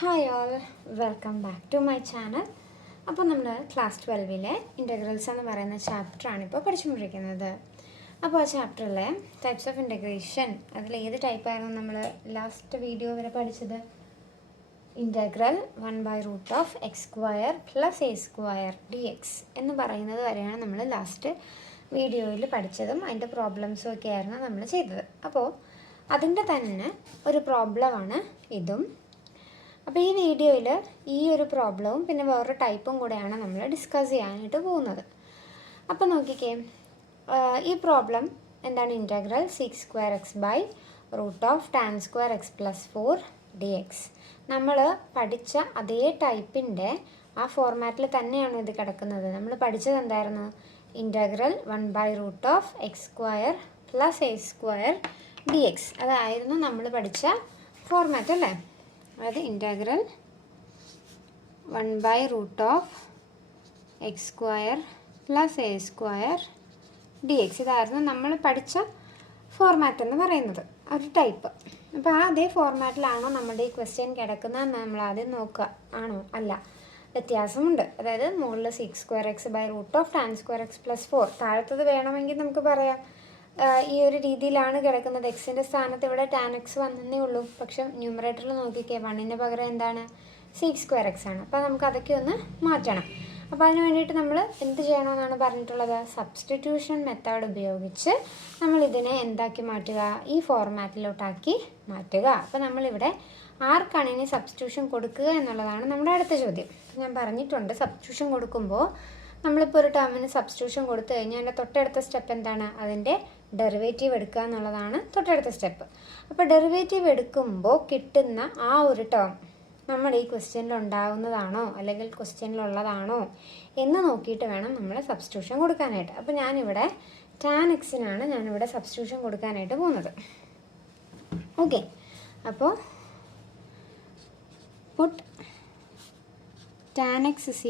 Hi all, welcome back to my channel. അപ്പോൾ നമ്മൾ class 12 integrals എന്ന് പറയുന്ന ചാപ്റ്ററാണ് ഇപ്പോൾ പഠിച്ചുകൊണ്ടിരിക്കുന്നത്. അപ്പോൾ ആ ചാപ്റ്ററിലെ ടൈപ്സ് ഓഫ് ഇൻ്റഗ്രേഷൻ, അതിൽ ഏത് ടൈപ്പായിരുന്നു നമ്മൾ ലാസ്റ്റ് വീഡിയോ വരെ പഠിച്ചത്? ഇൻ്റഗ്രൽ 1/√x² + a² dx എന്ന് പറയുന്നത് വരെയാണ് നമ്മൾ ലാസ്റ്റ് വീഡിയോയിൽ പഠിച്ചതും അതിൻ്റെ പ്രോബ്ലംസും ഒക്കെ ആയിരുന്നു നമ്മൾ ചെയ്തത്. അപ്പോൾ അതിൻ്റെ തന്നെ ഒരു പ്രോബ്ലമാണ് ഇതും. അപ്പോൾ ഈ വീഡിയോയിൽ ഈ ഒരു പ്രോബ്ലവും പിന്നെ വേറൊരു ടൈപ്പും കൂടെയാണ് നമ്മൾ ഡിസ്കസ് ചെയ്യാനായിട്ട് പോകുന്നത്. അപ്പോൾ നോക്കിക്കേ, ഈ പ്രോബ്ലം എന്താണ്? Integral sec²x/√tan²x + 4 dx. നമ്മൾ പഠിച്ച അതേ ടൈപ്പിൻ്റെ ആ ഫോർമാറ്റിൽ തന്നെയാണ് ഇത് കിടക്കുന്നത്. നമ്മൾ പഠിച്ചത് എന്തായിരുന്നു? Integral 1/√x² + a² dx. അതായിരുന്നു നമ്മൾ പഠിച്ച ഫോർമാറ്റ് അല്ലേ? അതായത് ഇൻ്റഗ്രൽ 1/√x² + a² dx. ഇതായിരുന്നു നമ്മൾ പഠിച്ച ഫോർമാറ്റ് എന്ന് പറയുന്നത്, ഒരു ടൈപ്പ്. അപ്പോൾ ആ അതേ ഫോർമാറ്റിലാണോ നമ്മുടെ ഈ ക്വസ്റ്റ്യൻ കിടക്കുന്നതെന്ന് നമ്മൾ ആദ്യം നോക്കുക. ആണോ? അല്ല, വ്യത്യാസമുണ്ട്. അതായത് മുകളിൽ sec²x/√tan²x + 4, താഴത്തത് വേണമെങ്കിൽ നമുക്ക് പറയാം ഈ ഒരു രീതിയിലാണ് കിടക്കുന്നത്. എക്സിൻ്റെ സ്ഥാനത്ത് ഇവിടെ tan x വന്നേ ഉള്ളൂ. പക്ഷെ ന്യൂമറേറ്ററിൽ നോക്കിക്കേ, 1ന് പകരം എന്താണ്? sec²x ആണ്. അപ്പോൾ നമുക്ക് അതൊക്കെ ഒന്ന് മാറ്റണം. അപ്പോൾ അതിന് വേണ്ടിയിട്ട് നമ്മൾ എന്ത് ചെയ്യണമെന്നാണ് പറഞ്ഞിട്ടുള്ളത്? സബ്സ്റ്റിറ്റ്യൂഷൻ മെത്തേഡ് ഉപയോഗിച്ച് നമ്മൾ ഇതിനെ എന്താക്കി മാറ്റുക? ഈ ഫോർമാറ്റിലോട്ടാക്കി മാറ്റുക. അപ്പോൾ നമ്മളിവിടെ ആർക്കാണ് ഇനി സബ്സ്റ്റിറ്റ്യൂഷൻ കൊടുക്കുക എന്നുള്ളതാണ് നമ്മുടെ അടുത്ത ചോദ്യം. ഞാൻ പറഞ്ഞിട്ടുണ്ട്, സബ്സ്റ്റിറ്റ്യൂഷൻ കൊടുക്കുമ്പോൾ നമ്മളിപ്പോൾ ഒരു ടേമിന് സബ്സ്റ്റിറ്റ്യൂഷൻ കൊടുത്തു കഴിഞ്ഞാൽ അതിൻ്റെ തൊട്ടടുത്ത സ്റ്റെപ്പ് എന്താണ്? അതിൻ്റെ ഡെറിവേറ്റീവ് എടുക്കുക എന്നുള്ളതാണ് തൊട്ടടുത്ത സ്റ്റെപ്പ്. അപ്പോൾ ഡെറിവേറ്റീവ് എടുക്കുമ്പോൾ കിട്ടുന്ന ആ ഒരു ടേം നമ്മുടെ ഈ ക്വസ്റ്റ്യനിൽ ഉണ്ടാകുന്നതാണോ അല്ലെങ്കിൽ ക്വസ്റ്റ്യനിലുള്ളതാണോ എന്ന് നോക്കിയിട്ട് വേണം നമ്മൾ സബ്സ്റ്റിറ്റ്യൂഷൻ കൊടുക്കാനായിട്ട്. അപ്പോൾ ഞാനിവിടെ tan x-നാണ് ഞാനിവിടെ സബ്സ്റ്റിറ്റ്യൂഷൻ കൊടുക്കാനായിട്ട് പോകുന്നത്. ഓക്കെ, അപ്പോൾ puttu tan x =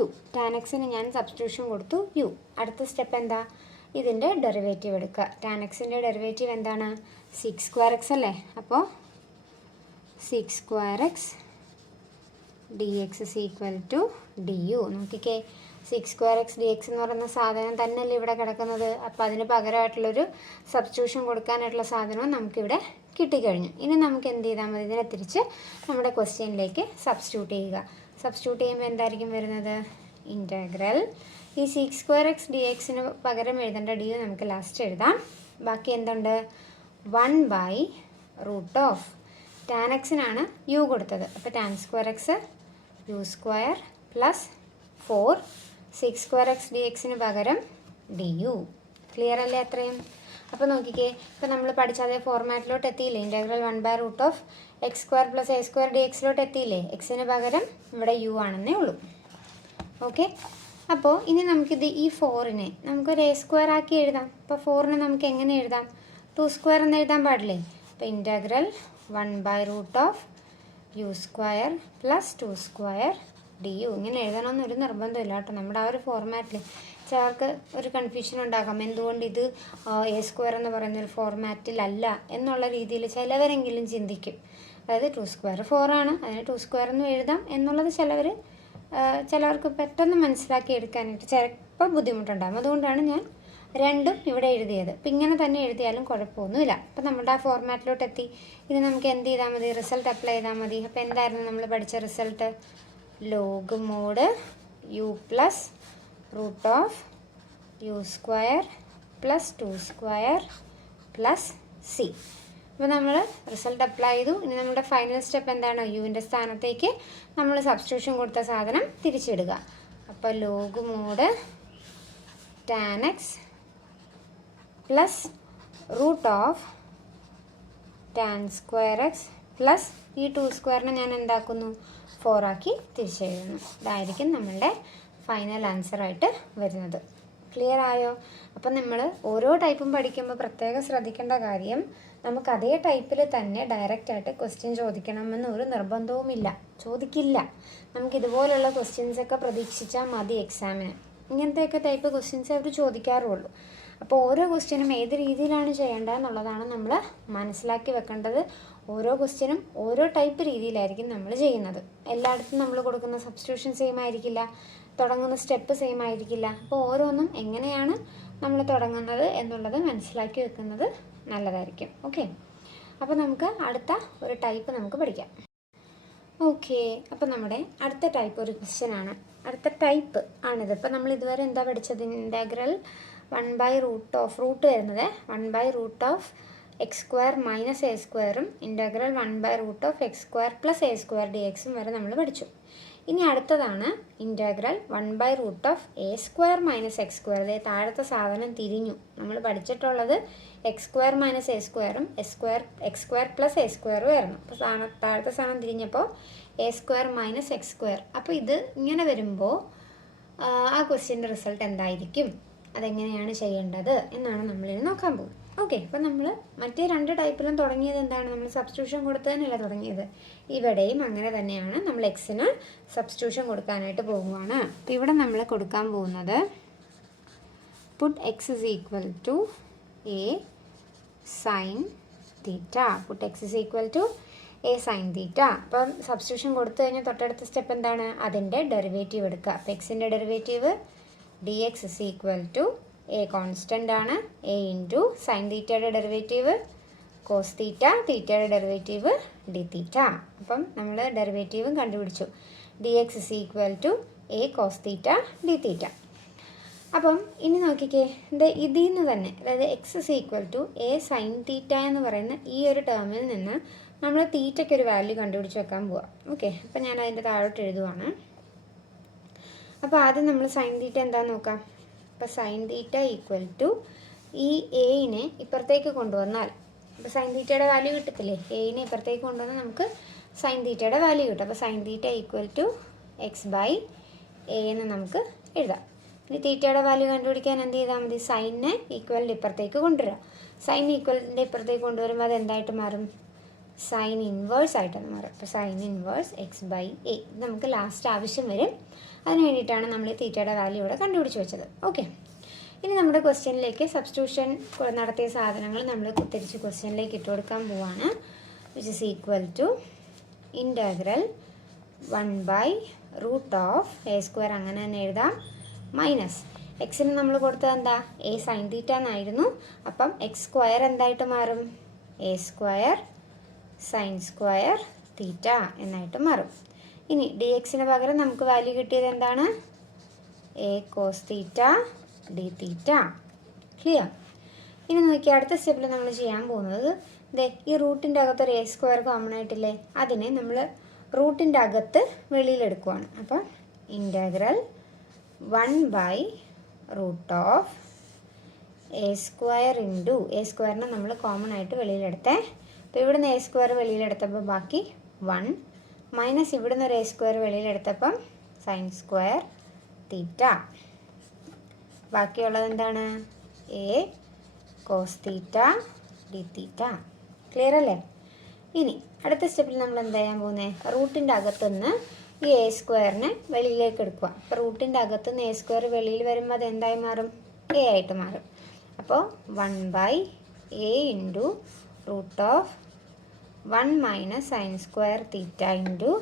u. tan x-ന് ഞാൻ സബ്സ്റ്റിറ്റ്യൂഷൻ കൊടുത്തു u. അടുത്ത സ്റ്റെപ്പ് എന്താ? ഇതിൻ്റെ ഡെറിവേറ്റീവ് എടുക്കുക. tan x-ൻ്റെ ഡെറിവേറ്റീവ് എന്താണ്? sec²x അല്ലേ? അപ്പോൾ sec²x dx = du. നോക്കിക്കേ, sec²x dx എന്ന് പറയുന്ന സാധനം തന്നെയല്ലേ ഇവിടെ കിടക്കുന്നത്. അപ്പോൾ അതിന് പകരമായിട്ടുള്ളൊരു സബ്സ്റ്റിറ്റ്യൂഷൻ കൊടുക്കാനായിട്ടുള്ള സാധനവും നമുക്കിവിടെ കിട്ടിക്കഴിഞ്ഞു. ഇനി നമുക്ക് എന്ത് ചെയ്താൽ മതി? ഇതിനെ തിരിച്ച് നമ്മുടെ ക്വസ്റ്റ്യനിലേക്ക് സബ്സ്റ്റിറ്റ്യൂട്ട് ചെയ്യുക. സബ്സ്റ്റിറ്റ്യൂട്ട് ചെയ്യുമ്പോൾ എന്തായിരിക്കും വരുന്നത്? ഇൻ്റഗ്രൽ ഈ sec²x dx-ന് പകരം എഴുതേണ്ട du നമുക്ക് ലാസ്റ്റ് എഴുതാം. ബാക്കി എന്തുണ്ട്? 1/√. tan x-നാണ് u കൊടുത്തത്. അപ്പോൾ tan²x u² + 4 sec²x dx-ന് പകരം du. ക്ലിയർ അല്ലേ അത്രയും? അപ്പോൾ നോക്കിക്കേ, ഇപ്പോൾ നമ്മൾ പഠിച്ച അതേ ഫോർമാറ്റിലോട്ട് എത്തിയില്ലേ? Integral 1/√x² + a² dx-ലോട്ട് എത്തിയില്ലേ? എക്സിന് പകരം ഇവിടെ u ആണെന്നേ ഉള്ളൂ. ഓക്കെ, അപ്പോൾ ഇനി നമുക്കിത് ഈ 4-നെ നമുക്കൊരു a² ആക്കി എഴുതാം. അപ്പോൾ 4-നെ നമുക്ക് എങ്ങനെ എഴുതാം? 2² എന്ന് എഴുതാൻ പാടില്ലേ? അപ്പോൾ ഇൻ്റഗ്രൽ 1/√u² + 2² du. ഇങ്ങനെ എഴുതണമെന്നൊരു നിർബന്ധമില്ല കേട്ടോ. നമ്മുടെ ആ ഒരു ഫോർമാറ്റിൽ ചിലർക്ക് ഒരു കൺഫ്യൂഷൻ ഉണ്ടാകാം, എന്തുകൊണ്ട് ഇത് a² എന്ന് പറയുന്നൊരു ഫോർമാറ്റിലല്ല എന്നുള്ള രീതിയിൽ ചിലവരെങ്കിലും ചിന്തിക്കും. അതായത് 2² 4 ആണ്, അതിന് 2² എന്ന് എഴുതാം എന്നുള്ളത് ചിലവർക്ക് പെട്ടെന്ന് മനസ്സിലാക്കി എടുക്കാനായിട്ട് ചിലപ്പോൾ ബുദ്ധിമുട്ടുണ്ടാകും. അതുകൊണ്ടാണ് ഞാൻ രണ്ടും ഇവിടെ എഴുതിയത്. അപ്പം ഇങ്ങനെ തന്നെ എഴുതിയാലും കുഴപ്പമൊന്നുമില്ല. അപ്പം നമ്മുടെ ആ ഫോർമാറ്റിലോട്ട് എത്തി. ഇത് നമുക്ക് എന്ത് ചെയ്താൽ മതി? റിസൾട്ട് അപ്ലൈ ചെയ്താൽ മതി. അപ്പോൾ എന്തായിരുന്നു നമ്മൾ പഠിച്ച result? Log mode u + √u² + 2² + c. അപ്പോൾ നമ്മൾ റിസൾട്ട് അപ്ലൈ ചെയ്തു. ഇനി നമ്മുടെ ഫൈനൽ സ്റ്റെപ്പ് എന്താണ്? യുവിൻ്റെ സ്ഥാനത്തേക്ക് നമ്മൾ സബ്സ്റ്റിറ്റ്യൂഷൻ കൊടുത്ത സാധനം തിരിച്ചിടുക. അപ്പോൾ log mode tan x + √tan²x + ഈ 2²നെ ഞാൻ എന്താക്കുന്നു? 4 ആക്കി തിരിച്ചെഴുതുന്നു. ഇതായിരിക്കും നമ്മളുടെ ഫൈനൽ ആൻസറായിട്ട് വരുന്നത്. ക്ലിയർ ആയോ? അപ്പം നമ്മൾ ഓരോ ടൈപ്പും പഠിക്കുമ്പോൾ പ്രത്യേകം ശ്രദ്ധിക്കേണ്ട കാര്യം, നമുക്ക് അതേ ടൈപ്പിൽ തന്നെ ഡയറക്റ്റായിട്ട് ക്വസ്റ്റ്യൻ ചോദിക്കണമെന്ന് ഒരു നിർബന്ധവുമില്ല, ചോദിക്കില്ല. നമുക്ക് ഇതുപോലുള്ള ക്വസ്റ്റ്യൻസൊക്കെ പ്രതീക്ഷിച്ചാൽ മതി എക്സാമിന്. ഇങ്ങനത്തെയൊക്കെ ടൈപ്പ് ക്വസ്റ്റ്യൻസ് അവർ ചോദിക്കാറുള്ളൂ. അപ്പോൾ ഓരോ ക്വസ്റ്റ്യനും ഏത് രീതിയിലാണ് ചെയ്യേണ്ടത് എന്നുള്ളതാണ് നമ്മൾ മനസ്സിലാക്കി വെക്കേണ്ടത്. ഓരോ ക്വസ്റ്റ്യനും ഓരോ ടൈപ്പ് രീതിയിലായിരിക്കും നമ്മൾ ചെയ്യുന്നത്. എല്ലായിടത്തും നമ്മൾ കൊടുക്കുന്ന സബ്സ്റ്റിറ്റ്യൂഷൻ സെയിം ആയിരിക്കില്ല, തുടങ്ങുന്ന സ്റ്റെപ്പ് സെയിം ആയിരിക്കില്ല. അപ്പോൾ ഓരോന്നും എങ്ങനെയാണ് നമ്മൾ തുടങ്ങുന്നത് എന്നുള്ളത് മനസ്സിലാക്കി വെക്കുന്നത് നല്ലതായിരിക്കും. ഓക്കെ, അപ്പോൾ നമുക്ക് അടുത്ത ഒരു ടൈപ്പ് നമുക്ക് പഠിക്കാം. ഓക്കെ, അപ്പോൾ നമ്മുടെ അടുത്ത ടൈപ്പ് ഒരു ക്വസ്റ്റ്യൻ ആണ്. അടുത്ത ടൈപ്പ് ആണിത്. ഇപ്പോൾ നമ്മൾ ഇതുവരെ എന്താ പഠിച്ചത്? ഇൻ്റഗ്രൽ 1/√, റൂട്ട് വരുന്നത് 1/√(x² - a²ഉം ഇൻ്റഗ്രൽ 1/√(x² + a² dxഉം വരെ നമ്മൾ പഠിച്ചു. ഇനി അടുത്തതാണ് ഇൻ്റഗ്രൽ 1/√(a² - x². അതേ താഴത്തെ സാധനം തിരിഞ്ഞു. നമ്മൾ പഠിച്ചിട്ടുള്ളത് x² - a²ഉം x² + a² ആയിരുന്നു. അപ്പോൾ താഴത്തെ സാധനം തിരിഞ്ഞപ്പോൾ a² - x². അപ്പോൾ ഇത് ഇങ്ങനെ വരുമ്പോൾ ആ ക്വസ്റ്റ്യൻ്റെ റിസൾട്ട് എന്തായിരിക്കും, അതെങ്ങനെയാണ് ചെയ്യേണ്ടത് എന്നാണ് നമ്മളിനി നോക്കാൻ പോകുന്നത്. ഓക്കെ, അപ്പോൾ നമ്മൾ മറ്റേ 2 ടൈപ്പിലും തുടങ്ങിയത് എന്താണ്? നമ്മൾ സബ്സ്റ്റിറ്റ്യൂഷൻ കൊടുത്തതിനല്ല തുടങ്ങിയത്. ഇവിടെയും അങ്ങനെ തന്നെയാണ്. നമ്മൾ എക്സിന് സബ്സ്റ്റിറ്റ്യൂഷൻ കൊടുക്കാനായിട്ട് പോകുകയാണ്. അപ്പോൾ ഇവിടെ നമ്മൾ കൊടുക്കാൻ പോകുന്നത് puttu x = a sin θ. Puttu x = a sin θ. അപ്പം സബ്സ്റ്റിറ്റ്യൂഷൻ കൊടുത്തു കഴിഞ്ഞാൽ തൊട്ടടുത്ത സ്റ്റെപ്പ് എന്താണ്? അതിൻ്റെ ഡെറിവേറ്റീവ് എടുക്കുക. അപ്പോൾ എക്സിൻ്റെ ഡെറിവേറ്റീവ് dx = a കോൺസ്റ്റൻ്റ് ആണ്, a ഇൻറ്റു സൈൻ തീറ്റയുടെ ഡെറിവേറ്റീവ് കോസ് തീറ്റ, തീറ്റയുടെ ഡെറിവേറ്റീവ് ഡി തീറ്റ. അപ്പം നമ്മൾ ഡെറിവേറ്റീവും കണ്ടുപിടിച്ചു. dx = a cos theta d theta. അപ്പം ഇനി നോക്കിക്കേ, ഇതിൽ നിന്ന് തന്നെ, അതായത് x = a സൈൻ തീറ്റ എന്ന് പറയുന്ന ഈ ഒരു ടേമിൽ നിന്ന് നമ്മൾ തീറ്റയ്ക്കൊരു വാല്യൂ കണ്ടുപിടിച്ച് വെക്കാൻ പോവാം. ഓക്കെ, അപ്പം ഞാൻ അതിൻ്റെ താഴോട്ട് എഴുതുവാണ്. അപ്പോൾ ആദ്യം നമ്മൾ സൈൻ തീറ്റ എന്താണെന്ന് നോക്കാം. അപ്പോൾ സൈൻ തീറ്റ = ഈ എയിനെ ഇപ്പുറത്തേക്ക് കൊണ്ടുവന്നാൽ, അപ്പോൾ സൈൻ തീറ്റയുടെ വാല്യൂ കിട്ടത്തില്ലേ? എയിനെ ഇപ്പുറത്തേക്ക് കൊണ്ടുവന്നാൽ നമുക്ക് സൈൻ തീറ്റയുടെ വാല്യൂ കിട്ടും. അപ്പോൾ സൈൻ തീറ്റ = x/a എന്ന് നമുക്ക് എഴുതാം. ഇനി തീറ്റയുടെ വാല്യൂ കണ്ടുപിടിക്കാൻ എന്ത് ചെയ്താൽ മതി? സൈനിനെ ഈക്വലിൻ്റെ ഇപ്പുറത്തേക്ക് കൊണ്ടുവരിക. സൈൻ ഈക്വലിൻ്റെ ഇപ്പുറത്തേക്ക് കൊണ്ടുവരുമ്പോൾ അത് എന്തായിട്ട് മാറും? സൈൻ ഇൻവേഴ്സ് ആയിട്ടാണ് മാറും. അപ്പോൾ സൈൻ ഇൻവേഴ്സ് x/a ഇത് നമുക്ക് ലാസ്റ്റ് ആവശ്യം വരും. അതിന് വേണ്ടിയിട്ടാണ് നമ്മൾ ഈ തീറ്റയുടെ വാല്യൂ ഇവിടെ കണ്ടുപിടിച്ച് വെച്ചത്. ഓക്കെ, ഇനി നമ്മുടെ ക്വസ്റ്റ്യനിലേക്ക് സബ്സ്റ്റിറ്റ്യൂഷൻ നടത്തിയ സാധനങ്ങൾ നമ്മൾ തിരിച്ച് ക്വസ്റ്റ്യനിലേക്ക് ഇട്ട് കൊടുക്കാൻ പോവാണ്. Which is equal to integral 1/√(a²) അങ്ങനെ തന്നെ എഴുതാം, മൈനസ് എക്സിന് നമ്മൾ കൊടുത്തത് എന്താ? a സൈൻ തീറ്റ എന്നായിരുന്നു. അപ്പം x² എന്തായിട്ട് മാറും? a² sin² തീറ്റ എന്നായിട്ട് മാറും. ഇനി ഡി എക്സിന് പകരം നമുക്ക് വാല്യൂ കിട്ടിയത് എന്താണ്? a cos theta d theta. Clear? ഇനി നോക്കി അടുത്ത സ്റ്റെപ്പിൽ നമ്മൾ ചെയ്യാൻ പോകുന്നത്, ഈ റൂട്ടിൻ്റെ അകത്തൊരു a² കോമൺ ആയിട്ടില്ലേ, അതിനെ നമ്മൾ റൂട്ടിൻ്റെ അകത്ത് വെളിയിലെടുക്കുവാണ്. അപ്പം ഇൻ്റഗ്രൽ 1/√(a² ഇൻറ്റു a²നെ നമ്മൾ കോമൺ ആയിട്ട് വെളിയിലെടുത്തേ. അപ്പോൾ ഇവിടുന്ന് a² വെളിയിലെടുത്തപ്പോൾ ബാക്കി 1 മൈനസ് ഇവിടുന്ന് ഒരു a² വെളിയിലെടുത്തപ്പം sin² തീറ്റ. ബാക്കിയുള്ളത് എന്താണ്? a cos theta d theta. Clear അല്ലേ? ഇനി അടുത്ത സ്റ്റെപ്പിൽ നമ്മൾ എന്താ ചെയ്യാൻ പോകുന്നത്? റൂട്ടിൻ്റെ അകത്തുനിന്ന് ഈ a² വെളിയിലേക്ക് എടുക്കുക. അപ്പോൾ റൂട്ടിൻ്റെ അകത്തുനിന്ന് a² വെളിയിൽ വരുമ്പോൾ അത് എന്തായി മാറും? a ആയിട്ട് മാറും. അപ്പോൾ 1/a into √(1 - sin² theta into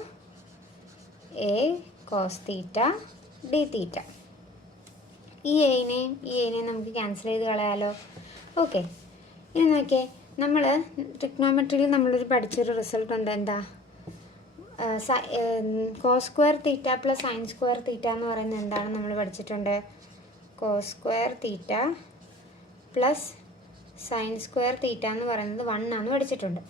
a cos theta d theta. ഈ എയിനെയും നമുക്ക് ക്യാൻസൽ ചെയ്ത് കളയാലോ. ഓക്കെ, ഇനി നോക്കിയേ, നമ്മൾ ട്രിഗ്നോമെട്രിയിൽ നമ്മളൊരു പഠിച്ചൊരു റിസൾട്ട് ഉണ്ട്. എന്താ? cos² തീറ്റ പ്ലസ് sin² തീറ്റ എന്ന് പറയുന്നത് എന്താണ് നമ്മൾ പഠിച്ചിട്ടുണ്ട്? cos² തീറ്റ പ്ലസ് sin² തീറ്റ എന്ന് പറയുന്നത് 1 ആണെന്ന് പഠിച്ചിട്ടുണ്ട്.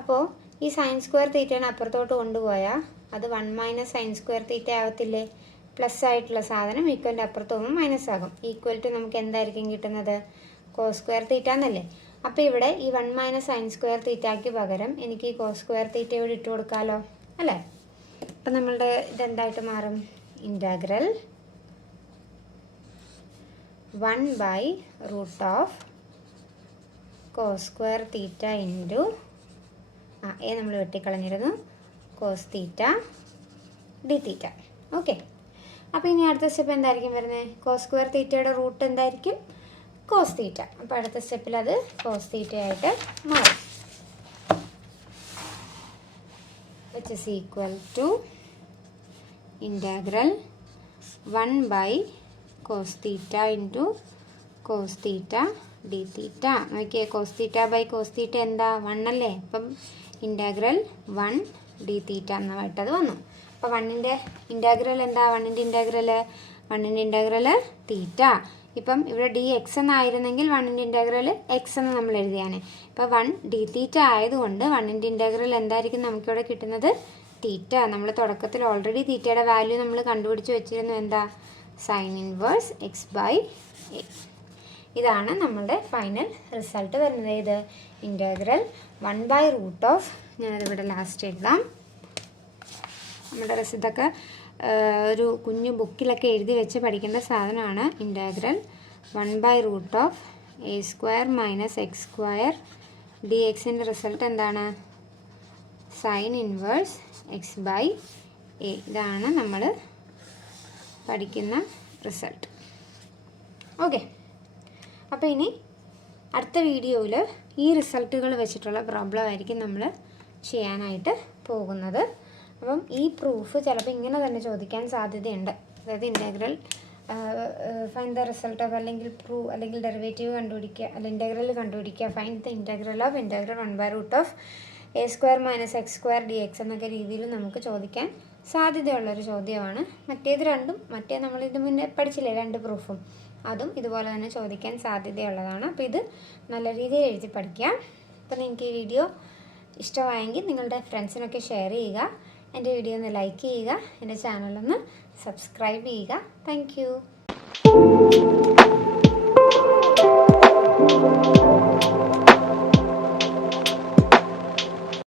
അപ്പോൾ ഈ sin² തീറ്റേനെ അപ്പുറത്തോട്ട് കൊണ്ടുപോയാൽ അത് 1 - sin² തീറ്റ ആവത്തില്ലേ? പ്ലസ് ആയിട്ടുള്ള സാധനം ഈക്വലിൻ്റെ അപ്പുറത്ത് പോകുമ്പോൾ മൈനസ് ആകും. ഈക്വൽ ടു നമുക്ക് എന്തായിരിക്കും കിട്ടുന്നത്? cos² തീറ്റ എന്നല്ലേ. അപ്പോൾ ഇവിടെ ഈ 1 - sin² തീറ്റയ്ക്ക് പകരം എനിക്ക് ഈ cos² തീറ്റ ഇവിടെ ഇട്ട് കൊടുക്കാമല്ലോ അല്ലേ. അപ്പം നമ്മളുടെ ഇതെന്തായിട്ട് മാറും? Integral 1/√(cos² theta into a നമ്മൾ വെട്ടിക്കളഞ്ഞിരുന്നു കോസ് തീറ്റ ഡി തീറ്റ. ഓക്കെ, അപ്പോൾ ഇനി അടുത്ത സ്റ്റെപ്പ് എന്തായിരിക്കും വരുന്നത്? cos² തീറ്റയുടെ റൂട്ട് എന്തായിരിക്കും? Cos theta. അപ്പോൾ അടുത്ത സ്റ്റെപ്പിൽ അത് കോസ് തീറ്റയായിട്ട് മാറും. which is equal to integral 1 by cos theta into cos theta d theta. നോക്കിയേ cos theta by cos theta എന്താ 1 അല്ലേ, അപ്പം ഇൻറ്റഗ്രൽ 1 d theta എന്നായിട്ടത് വന്നു. അപ്പോൾ 1ൻ്റെ ഇൻറ്റഗ്രൽ എന്താ, 1ൻ്റെ ഇൻറ്റഗ്രൽ തീറ്റ. ഇപ്പം ഇവിടെ ഡി എക്സ് എന്നായിരുന്നെങ്കിൽ 1ൻ്റെ ഇൻറ്റഗ്രൽ എക്സ് എന്ന് നമ്മൾ എഴുതിയാണ്. ഇപ്പോൾ 1 d തീറ്റ ആയതുകൊണ്ട് 1ൻ്റെ ഇൻറ്റഗ്രൽ എന്തായിരിക്കും നമുക്കിവിടെ കിട്ടുന്നത്, തീറ്റ. നമ്മൾ തുടക്കത്തിൽ ഓൾറെഡി തീറ്റയുടെ വാല്യൂ നമ്മൾ കണ്ടുപിടിച്ച് വെച്ചിരുന്നു, എന്താ, sine inverse x by a. ഇതാണ് നമ്മളുടെ ഫൈനൽ റിസൾട്ട് വരുന്നത്. ഇത് ഇൻറ്റഗ്രൽ 1/√, ഞാനതിവിടെ ലാസ്റ്റ് എഴുതാം. നമ്മുടെ ഇതൊക്കെ ഒരു കുഞ്ഞു ബുക്കിലൊക്കെ എഴുതി വെച്ച് പഠിക്കേണ്ട സാധനമാണ്. ഇൻറ്റഗ്രൽ 1/√a² - x² dxൻ്റെ റിസൾട്ട് എന്താണ്, sine inverse x by a. ഇതാണ് നമ്മൾ പഠിക്കുന്ന റിസൾട്ട്. ഓക്കെ, അപ്പോൾ ഇനി അടുത്ത വീഡിയോയിൽ ഈ റിസൾട്ടുകൾ വെച്ചിട്ടുള്ള പ്രോബ്ലം ആയിരിക്കും നമ്മൾ ചെയ്യാനായിട്ട് പോകുന്നത്. അപ്പം ഈ പ്രൂഫ് ചിലപ്പോൾ ഇങ്ങനെ തന്നെ ചോദിക്കാൻ സാധ്യതയുണ്ട്. അതായത് integral find the result of, അല്ലെങ്കിൽ ഡെറിവേറ്റീവ് കണ്ടുപിടിക്കുക, ഇൻറ്റഗ്രൽ കണ്ടുപിടിക്കുക, find the integral of integral 1/√a² - x² dx എന്നൊക്കെ രീതിയിൽ നമുക്ക് ചോദിക്കാൻ സാധ്യതയുള്ളൊരു ചോദ്യമാണ്. മറ്റേ നമ്മളിത് മുന്നേ പഠിച്ചില്ലേ 2 പ്രൂഫും, അതും ഇതുപോലെ തന്നെ ചോദിക്കാൻ സാധ്യതയുള്ളതാണ്. അപ്പോൾ ഇത് നല്ല രീതിയിൽ എഴുതി പഠിക്കാം. അപ്പോൾ നിങ്ങൾക്ക് ഈ വീഡിയോ ഇഷ്ടമായെങ്കിൽ നിങ്ങളുടെ ഫ്രണ്ട്സിനൊക്കെ ഷെയർ ചെയ്യുക, എൻ്റെ വീഡിയോ ഒന്ന് ലൈക്ക് ചെയ്യുക, എൻ്റെ ചാനലൊന്ന് സബ്സ്ക്രൈബ് ചെയ്യുക. Thank you.